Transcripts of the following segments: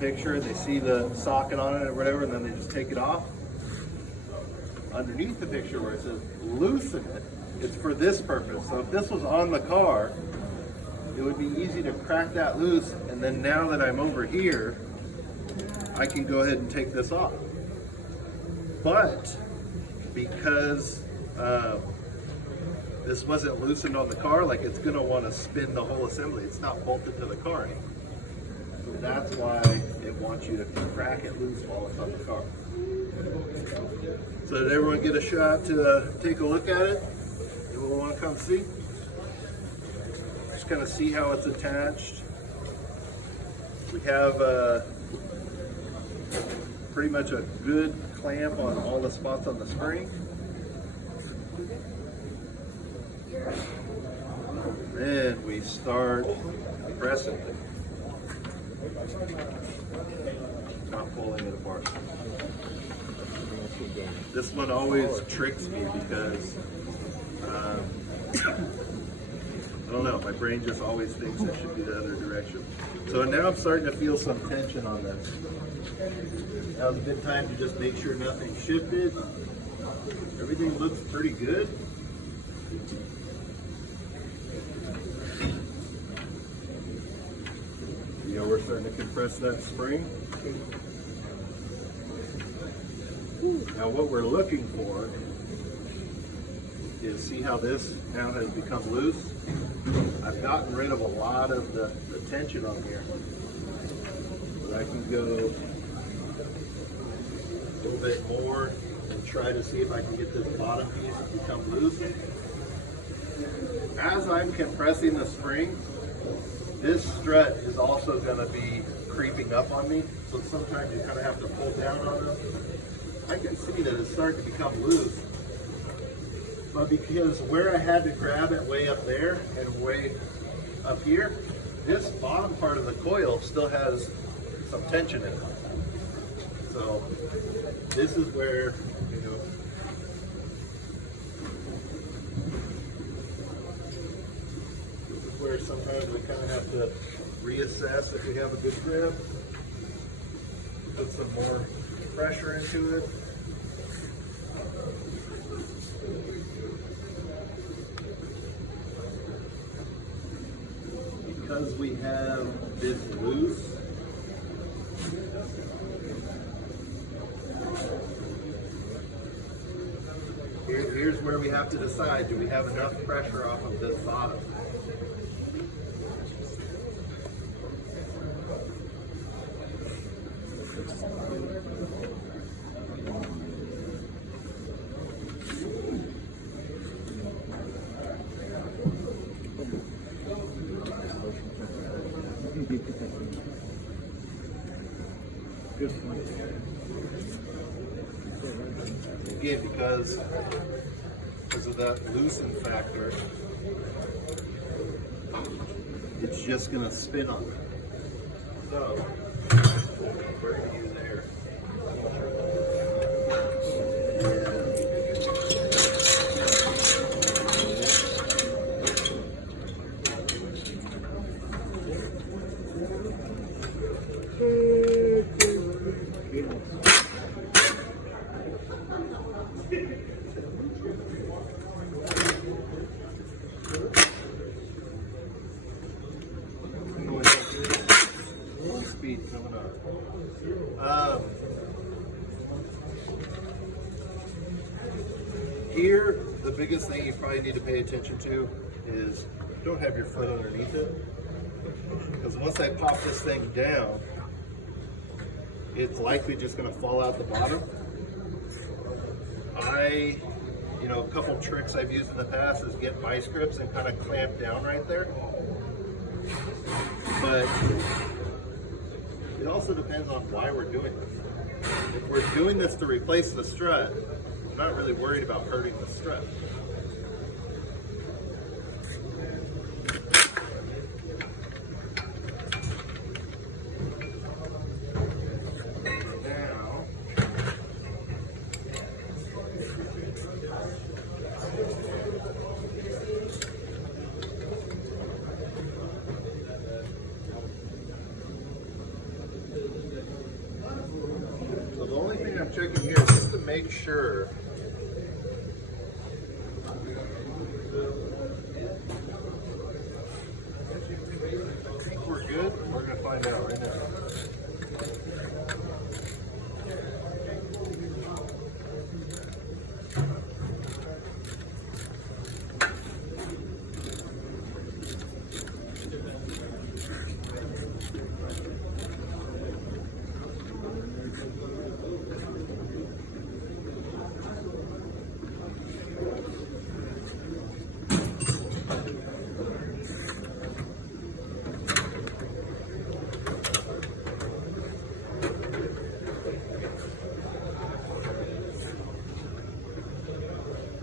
picture and they see the socket on it or whatever, and then they just take it off. Underneath the picture where it says loosen it, it's for this purpose. So if this was on the car, it would be easy to crack that loose, and then now that I'm over here, I can go ahead and take this off. But because this wasn't loosened on the car, like it's gonna want to spin the whole assembly. It's not bolted to the car anymore. So that's why it wants you to crack it loose while it's on the car. So did everyone get a shot to take a look at it? Anyone want to come see? Just kind of see how it's attached. We have pretty much a good clamp on all the spots on the spring. Then we start pressing it. Not pulling it apart. This one always tricks me because I don't know, my brain just always thinks it should be the other direction. So now I'm starting to feel some tension on this. Now's a good time to just make sure nothing shifted. Everything looks pretty good. You know, we're starting to compress that spring. Now what we're looking for is, see how this now has become loose? I've gotten rid of a lot of the tension on here. But I can go a little bit more and try to see if I can get this bottom piece to become loose. As I'm compressing the spring, this strut is also going to be creeping up on me, so sometimes you kind of have to pull down on it. I can see that it's starting to become loose, but because where I had to grab it way up there and way up here, this bottom part of the coil still has some tension in it. So this is where, you know, this is where sometimes we kind of have to reassess if we have a good grip, put some more pressure into it. Because we have this loose, here's where we have to decide, do we have enough pressure off of this bottom? Again, because of that loosen factor, it's just going to spin on it. So we're going to use air. Coming up. Here, the biggest thing you probably need to pay attention to is don't have your foot underneath it, because once I pop this thing down, it's likely just going to fall out the bottom. A couple tricks I've used in the past is get vice grips and kind of clamp down right there. But it also depends on why we're doing this. If we're doing this to replace the strut, I'm not really worried about hurting the strut. I'm checking here just to make sure. I think we're good. We're going to find out right now.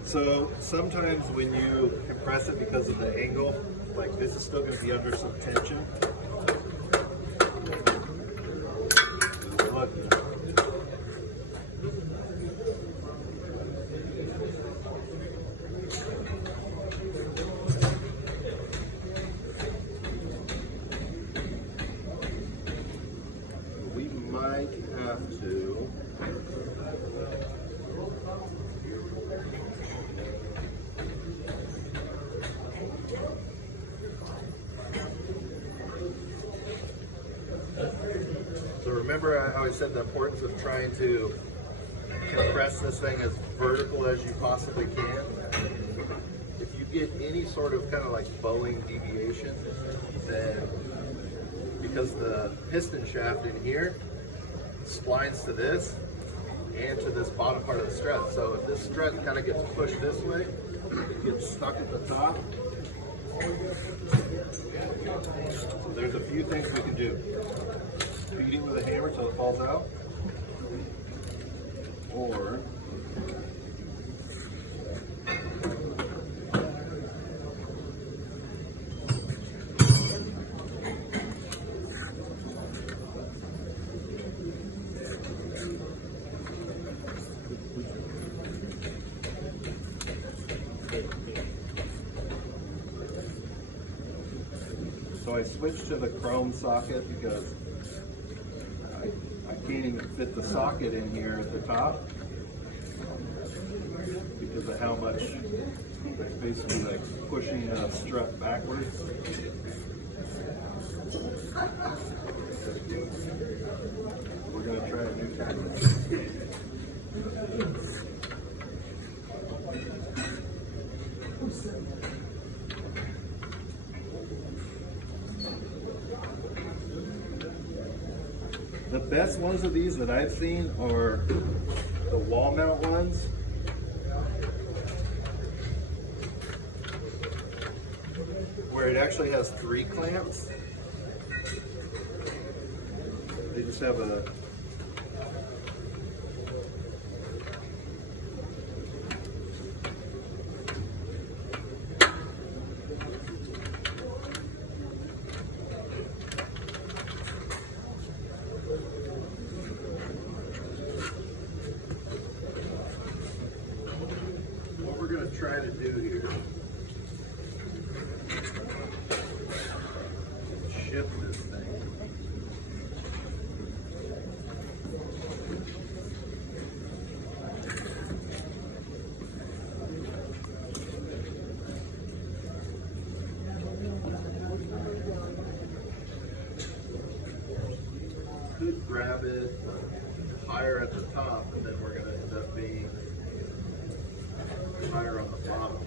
So sometimes when you compress it because of the angle, like this is still going to be under some tension. Look. We might have to. So remember how I said the importance of trying to compress this thing as vertical as you possibly can. If you get any sort of kind of like bowing deviation, then because the piston shaft in here splines to this and to this bottom part of the strut. So if this strut kind of gets pushed this way, it gets stuck at the top. So there's a few things we can do. Beat it with a hammer till it falls out, or so I switched to the chrome socket because I can't even fit the socket in here at the top because of how much it's basically like pushing the strut backwards. We're going to try a new technique. The best ones of these that I've seen are the wall mount ones. Where it actually has 3 clamps. They just have a try to do here. Shift this thing. Could grab it higher at the top, and then we're going to end up being higher on the bottom.